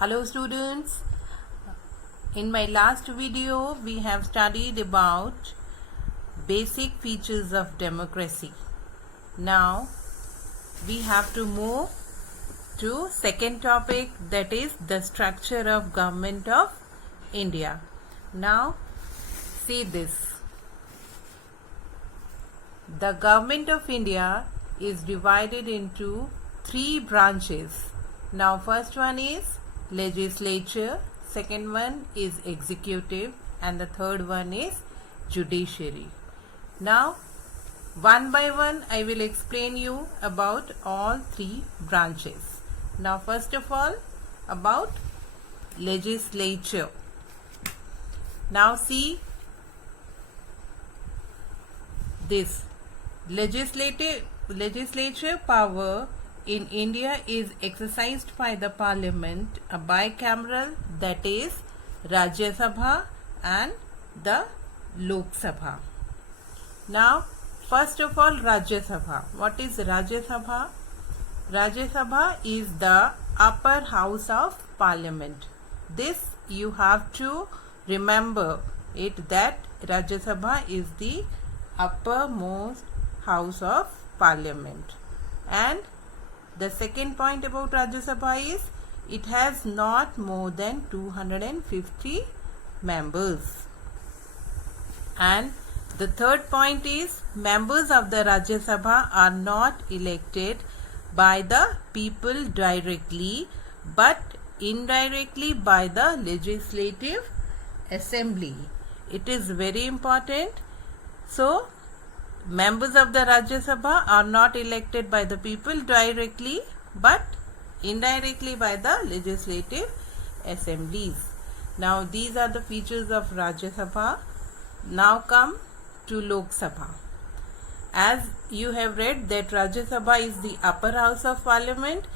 Hello students, in my last video we have studied about basic features of democracy. Now we have to move to second topic, that is the structure of government of India. Now see this. The government of India is divided into three branches. Now first one is legislature, second one is executive, and the third one is judiciary. Now one by one I will explain you about all three branches. Now first of all about legislature. Now see this. Legislature power in India is exercised by the parliament, a bicameral, that is Rajya Sabha and the Lok Sabha. Now first of all Rajya Sabha. What is Rajya Sabha? Rajya Sabha is the upper house of parliament. This you have to remember it, that Rajya Sabha is the uppermost house of parliament. And the second point about Rajya Sabha is it has not more than 250 members. And the third point is members of the Rajya Sabha are not elected by the people directly but indirectly by the legislative assembly. It is very important. So members of the Rajya Sabha are not elected by the people directly but indirectly by the legislative assemblies. Now these are the features of Rajya Sabha. Now come to Lok Sabha. As you have read that Rajya Sabha is the upper house of parliament,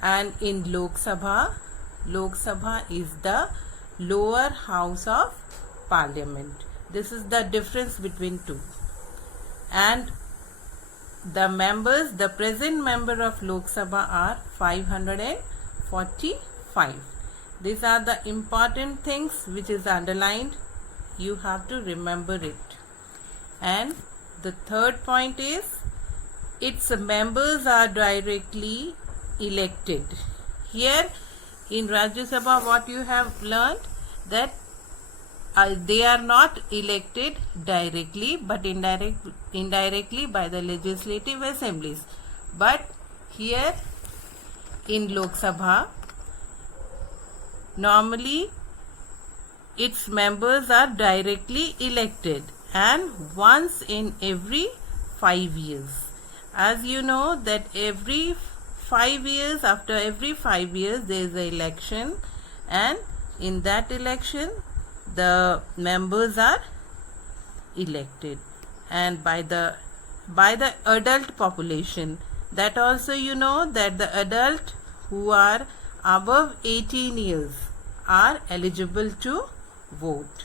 and in Lok Sabha is the lower house of parliament. This is the difference between two. And the present member of Lok Sabha are 545. These are the important things which is underlined. You have to remember it. And the third point is its members are directly elected. Here in Rajya Sabha what you have learned, that they are not elected directly but indirectly by the legislative assemblies. But here in Lok Sabha normally its members are directly elected, and once in every 5 years. As you know that every 5 years, after every 5 years there is an election, and in that election the members are elected, and by the adult population. That also you know that the adult who are above 18 years are eligible to vote.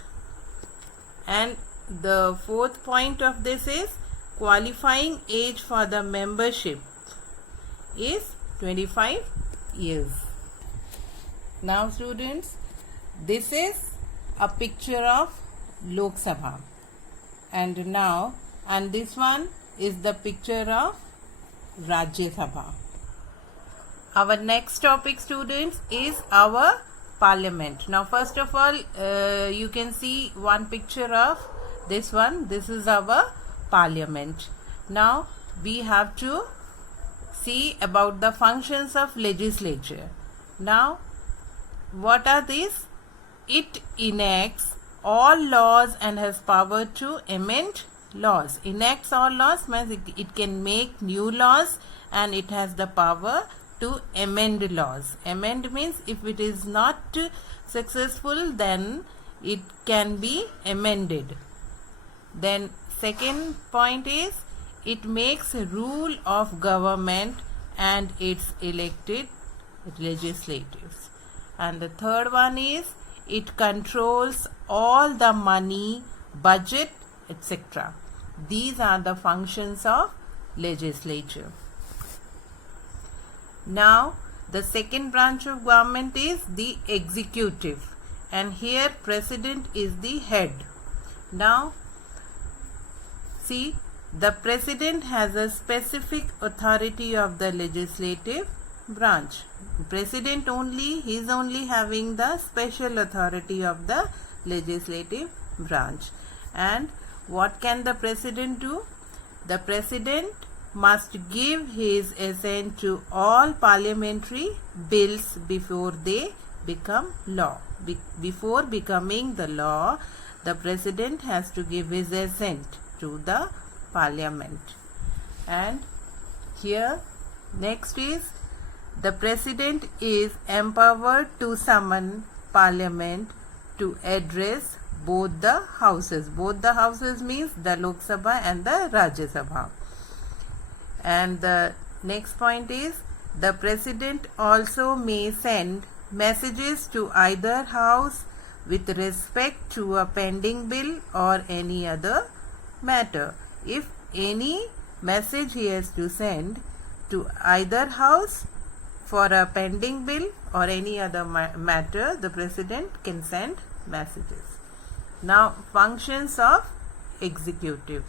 And the fourth point of this is qualifying age for the membership is 25 years. Now students, this is a picture of Lok Sabha, and this one is the picture of Rajya Sabha. Our next topic students is our parliament. Now first of all you can see one picture of this one. This is our parliament. Now we have to see about the functions of legislature. Now what are these? It enacts all laws and has power to amend laws. Enacts all laws means it can make new laws, and it has the power to amend laws. Amend means if it is not successful then it can be amended. Then second point is it makes a rule of government and its elected legislatives. And the third one is it controls all the money, budget, etc. These are the functions of legislature. Now The second branch of government is the executive, and here president is the head. Now see, the president has a specific authority of the legislative branch. President only, he is only having the special authority of the legislative branch. And what can the president do? The president must give his assent to all parliamentary bills before they become law. Before becoming the law, the president has to give his assent to the parliament. And here next is, the president is empowered to summon parliament to address both the houses. Both the houses means the Lok Sabha and the Rajya Sabha. And the next point is, the president also may send messages to either house with respect to a pending bill or any other matter. If any message he has to send to either house for a pending bill or any other matter, the president can send messages. Now, functions of executive.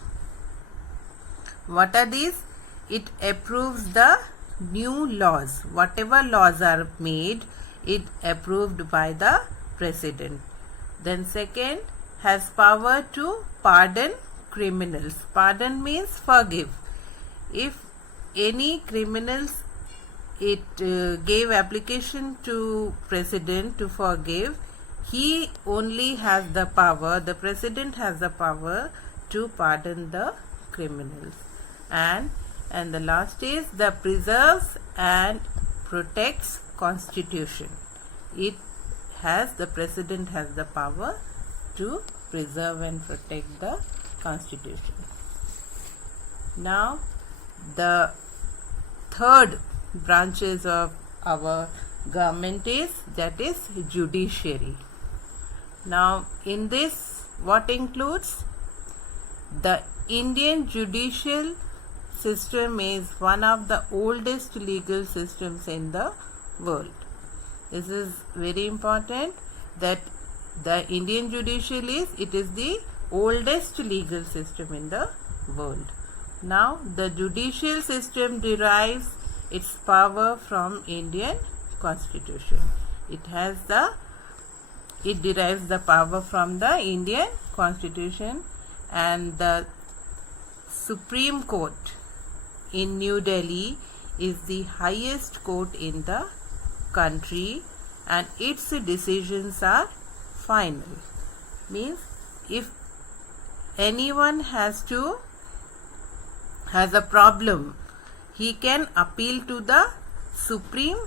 What are these? It approves the new laws. Whatever laws are made, it approved by the president. Then second, has power to pardon criminals. Pardon means forgive. If any criminals, it gave application to president to forgive, he only has the power, the president has the power to pardon the criminals. And the last is, the preserves and protects constitution. It has, the president has the power to preserve and protect the constitution. Now the third branches of our government is, that is judiciary. Now in this, what includes? The Indian judicial system is one of the oldest legal systems in the world. This is very important, that the Indian judicial is, it is the oldest legal system in the world. Now the judicial system derives its power from Indian Constitution. It derives the power from the Indian Constitution, and the Supreme Court in New Delhi is the highest court in the country, and its decisions are final. Means if anyone has a problem, he can appeal to the Supreme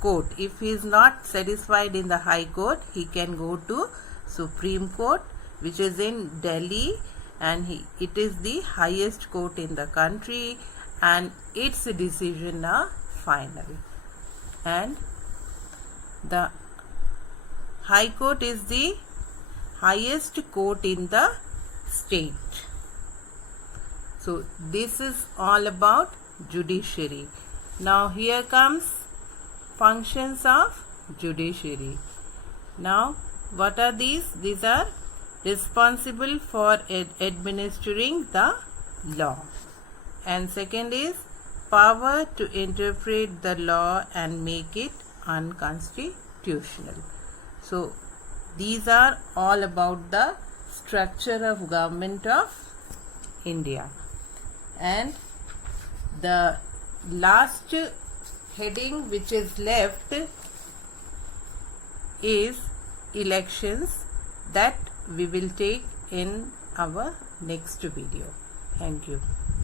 Court. If he is not satisfied in the High Court, he can go to Supreme Court, which is in Delhi, and it is the highest court in the country, and its decisions are final. And the High Court is the highest court in the state. So this is all about judiciary. Now here comes functions of judiciary. Now what are these? These are responsible for administering the law. And second is power to interpret the law and make it unconstitutional. So these are all about the structure of government of India. And the last heading which is left is elections, that we will take in our next video. Thank you.